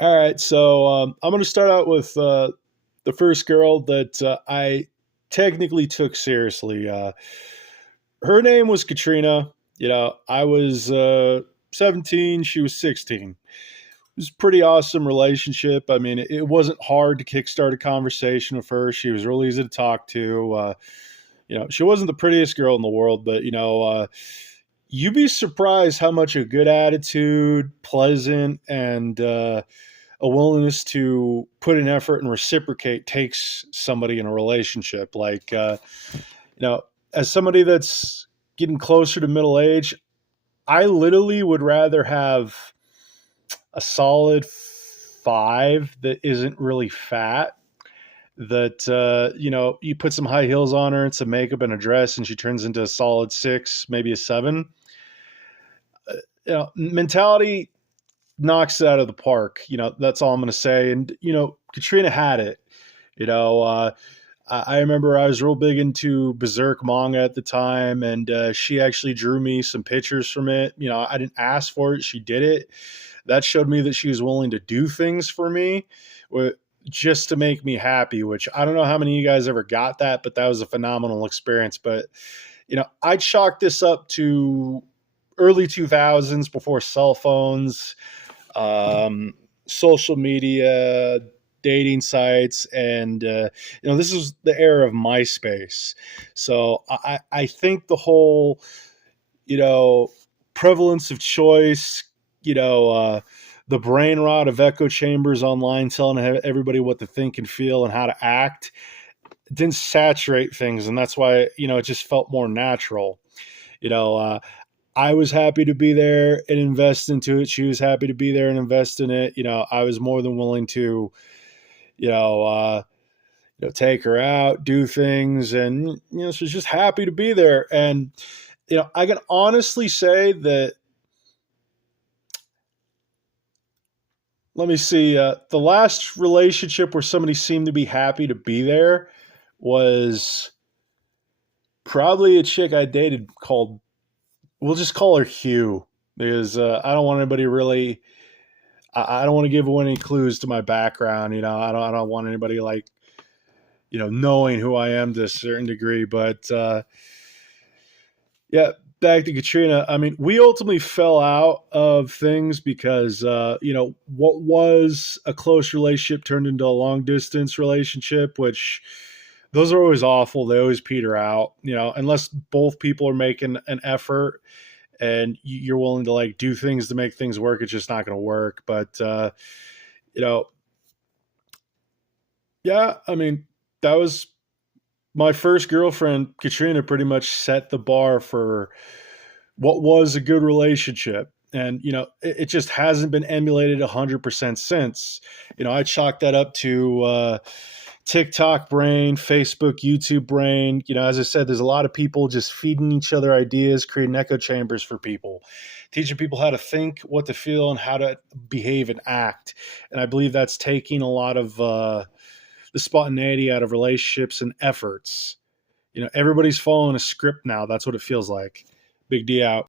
All right, so I'm going to start out with the first girl that I technically took seriously. Her name was Katrina. I was 17, she was 16. It was a pretty awesome relationship. I mean, it wasn't hard to kickstart a conversation with her. She was really easy to talk to. She wasn't the prettiest girl in the world, but you'd be surprised how much a good attitude, pleasant, and a willingness to put an effort and reciprocate takes somebody in a relationship. You know, as somebody that's getting closer to middle age, I literally would rather have a solid five that isn't really fat. That you put some high heels on her and some makeup and a dress, and she turns into a solid six, maybe a seven. Mentality knocks it out of the park. That's all I'm going to say. And Katrina had it. You know, I remember I was real big into Berserk manga at the time, and she actually drew me some pictures from it. I didn't ask for it; she did it. That showed me that she was willing to do things for me, just to make me happy. Which I don't know how many of you guys ever got that, but that was a phenomenal experience. But I'd chalk this up to early 2000s before cell phones, um, social media, dating sites, and this is the era of MySpace. So I think the whole you know prevalence of choice, you know, uh, the brain rot of echo chambers online telling everybody what to think and feel and how to act didn't saturate things, and that's why it just felt more natural. You know, I was happy to be there and invest into it. She was happy to be there and invest in it. I was more than willing to, you know, uh, take her out, do things, and she's just happy to be there. And I can honestly say that. Let me see. The last relationship where somebody seemed to be happy to be there was probably a chick I dated called. We'll just call her Hugh because I don't want anybody really. I don't want to give away any clues to my background. I don't want anybody like knowing who I am to a certain degree. But yeah, back to Katrina. I mean, we ultimately fell out of things because what was a close relationship turned into a long distance relationship, which those are always awful. They always peter out. Unless both people are making an effort and you're willing to like do things to make things work, it's just not going to work. But you know, yeah, I mean, that was my first girlfriend. Katrina pretty much set the bar for what was a good relationship. And it just hasn't been emulated 100% since. I chalk that up to TikTok brain, Facebook, YouTube brain. As I said, there's a lot of people just feeding each other ideas, creating echo chambers for people, teaching people how to think, what to feel, and how to behave and act. And I believe that's taking a lot of the spontaneity out of relationships and efforts. Everybody's following a script now. That's what it feels like. Big D out.